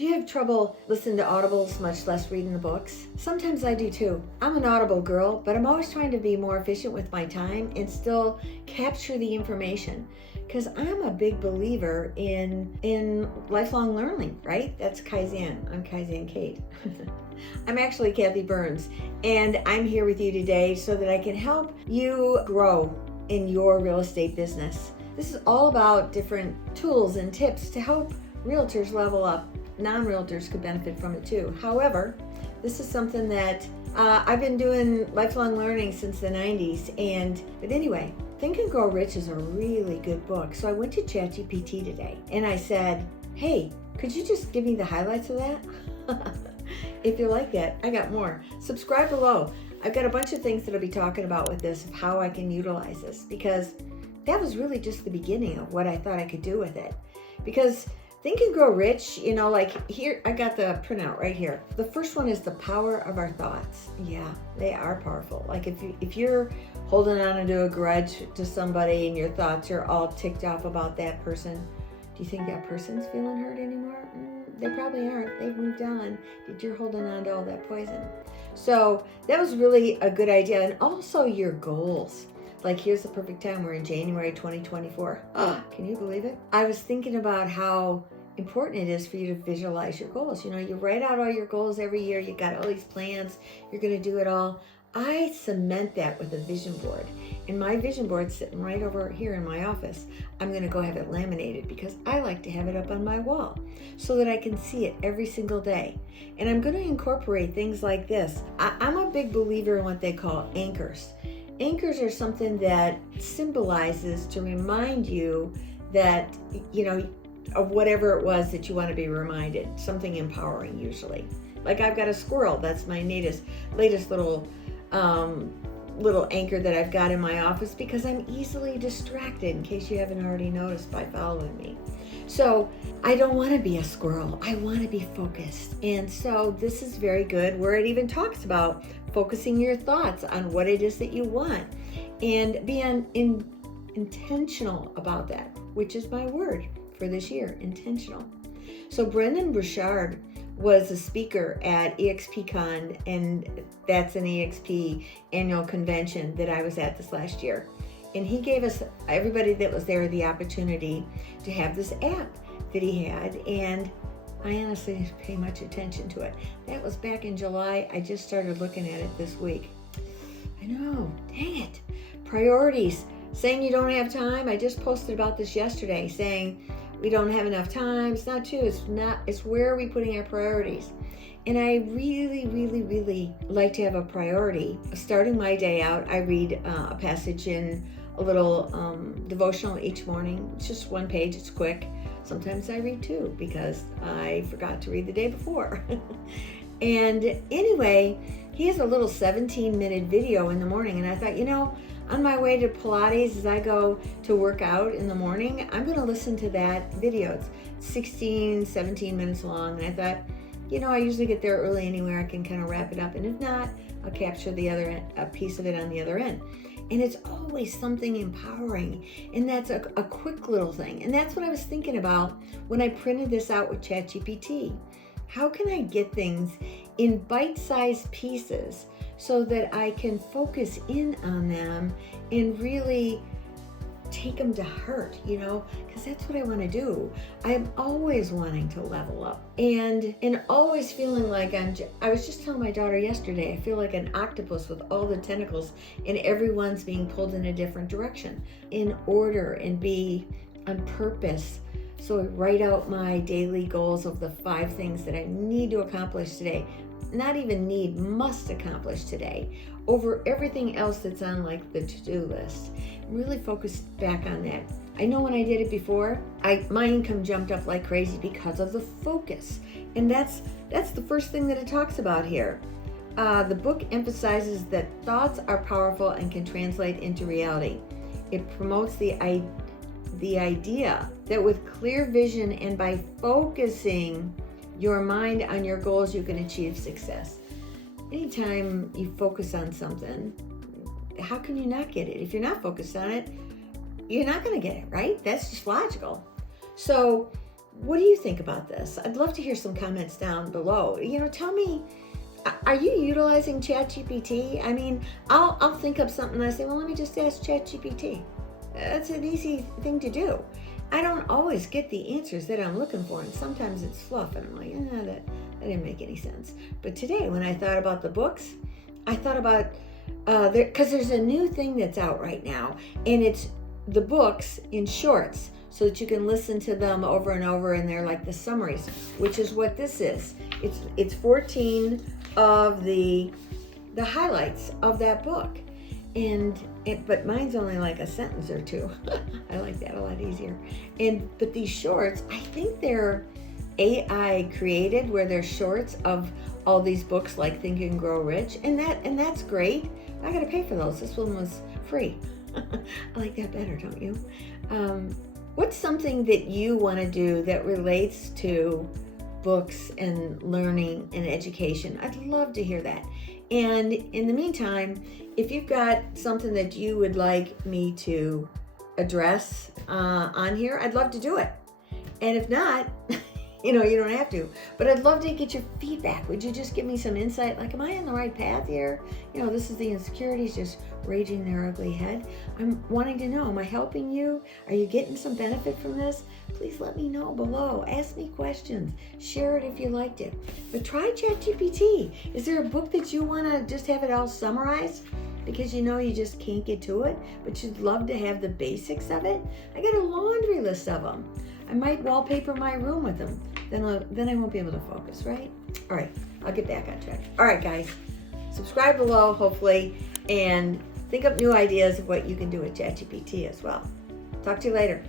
Do you have trouble listening to audibles, much less reading the books? Sometimes I do too. I'm an Audible girl, but I'm always trying to be more efficient with my time and still capture the information. Because I'm a big believer in lifelong learning, right? That's Kaizen. I'm Kaizen Kate. I'm actually Kathy Burns, and I'm here with you today so that I can help you grow in your real estate business. This is all about different tools and tips to help realtors level up. Non-realtors could benefit from it too. However, this is something that I've been doing lifelong learning since the 90s. But anyway, Think and Grow Rich is a really good book. So I went to ChatGPT today and I said, hey, could you just give me the highlights of that? If you like that, I got more. Subscribe below. I've got a bunch of things that I'll be talking about with this, of how I can utilize this, because that was really just the beginning of what I thought I could do with it. Because Think and Grow Rich, like here, I got the printout right here. The first one is the power of our thoughts. Yeah, they are powerful. Like if you're holding on to a grudge to somebody and your thoughts are all ticked off about that person, do you think that person's feeling hurt anymore? They probably aren't. They've moved on. You're holding on to all that poison. So that was really a good idea. And also your goals. Like, here's the perfect time. We're in January 2024. Can you believe it? I was thinking about how important it is for you to visualize your goals. You write out all your goals every year. You got all these plans. You're going to do it all. I cement that with a vision board. And my vision board's sitting right over here in my office. I'm going to go have it laminated because I like to have it up on my wall so that I can see it every single day. And I'm going to incorporate things like this. I'm a big believer in what they call anchors. Anchors are something that symbolizes to remind you that, of whatever it was that you want to be reminded, something empowering usually. Like I've got a squirrel. That's my latest little anchor that I've got in my office because I'm easily distracted, in case you haven't already noticed by following me. So I don't want to be a squirrel. I want to be focused. And so this is very good, where it even talks about focusing your thoughts on what it is that you want and being intentional about that, which is my word for this year, intentional. So Brendan Burchard was a speaker at EXPCon, and that's an EXP annual convention that I was at this last year. And he gave us, everybody that was there, the opportunity to have this app that he had. And I honestly didn't pay much attention to it. That was back in July. I just started looking at it this week. I know, dang it. Priorities, saying you don't have time. I just posted about this yesterday, saying we don't have enough time. It's not true. It's where are we putting our priorities? And I really, really, really like to have a priority. Starting my day out, I read a passage in a little devotional each morning. It's just one page. It's quick. Sometimes I read two because I forgot to read the day before. And anyway, he has a little 17-minute video in the morning. And I thought, on my way to Pilates, as I go to work out in the morning, I'm going to listen to that video. It's 16, 17 minutes long. And I thought, I usually get there early anywhere. I can kind of wrap it up. And if not, I'll capture the other end, a piece of it on the other end. And it's always something empowering. And that's a quick little thing. And that's what I was thinking about when I printed this out with ChatGPT. How can I get things in bite-sized pieces so that I can focus in on them and really take them to heart, because that's what I want to do. I'm always wanting to level up and always feeling like I was just telling my daughter yesterday, I feel like an octopus with all the tentacles and everyone's being pulled in a different direction in order and be on purpose. So I write out my daily goals of the 5 things that I need to accomplish today. Not even need, must accomplish today, over everything else that's on like the to-do list. Really focus back on that. I know when I did it before, my income jumped up like crazy because of the focus. And that's the first thing that it talks about here. The book emphasizes that thoughts are powerful and can translate into reality. It promotes the idea that with clear vision and by focusing your mind on your goals, you can achieve success. Anytime you focus on something, how can you not get it? If you're not focused on it, you're not going to get it, right? That's just logical. So what do you think about this? I'd love to hear some comments down below. Tell me, are you utilizing ChatGPT? I mean, I'll think of something and I say, well, let me just ask ChatGPT. That's an easy thing to do. I don't always get the answers that I'm looking for, and sometimes it's fluff, and I'm like, that didn't make any sense. But today, when I thought about the books, I thought about, because there's a new thing that's out right now, and it's the books in shorts, so that you can listen to them over and over, and they're like the summaries, which is what this is. It's 14 of the highlights of that book, but mine's only like a sentence or two. I like that a lot easier. But these shorts, I think they're AI created, where they're shorts of all these books like Think and Grow Rich, and that's great. I gotta pay for those. This one was free. I like that better, don't you? What's something that you want to do that relates to books and learning and education? I'd love to hear that. And in the meantime, if you've got something that you would like me to address on here, I'd love to do it. And if not, you don't have to. But I'd love to get your feedback. Would you just give me some insight? Like, am I on the right path here? This is the insecurities just raging their ugly head. I'm wanting to know, am I helping you? Are you getting some benefit from this? Please let me know below. Ask me questions. Share it if you liked it. But try ChatGPT. Is there a book that you want to just have it all summarized? Because you just can't get to it, but you'd love to have the basics of it? I got a laundry list of them. I might wallpaper my room with them. Then I won't be able to focus, right? All right, I'll get back on track. All right, guys, subscribe below, hopefully, and think up new ideas of what you can do with ChatGPT as well. Talk to you later.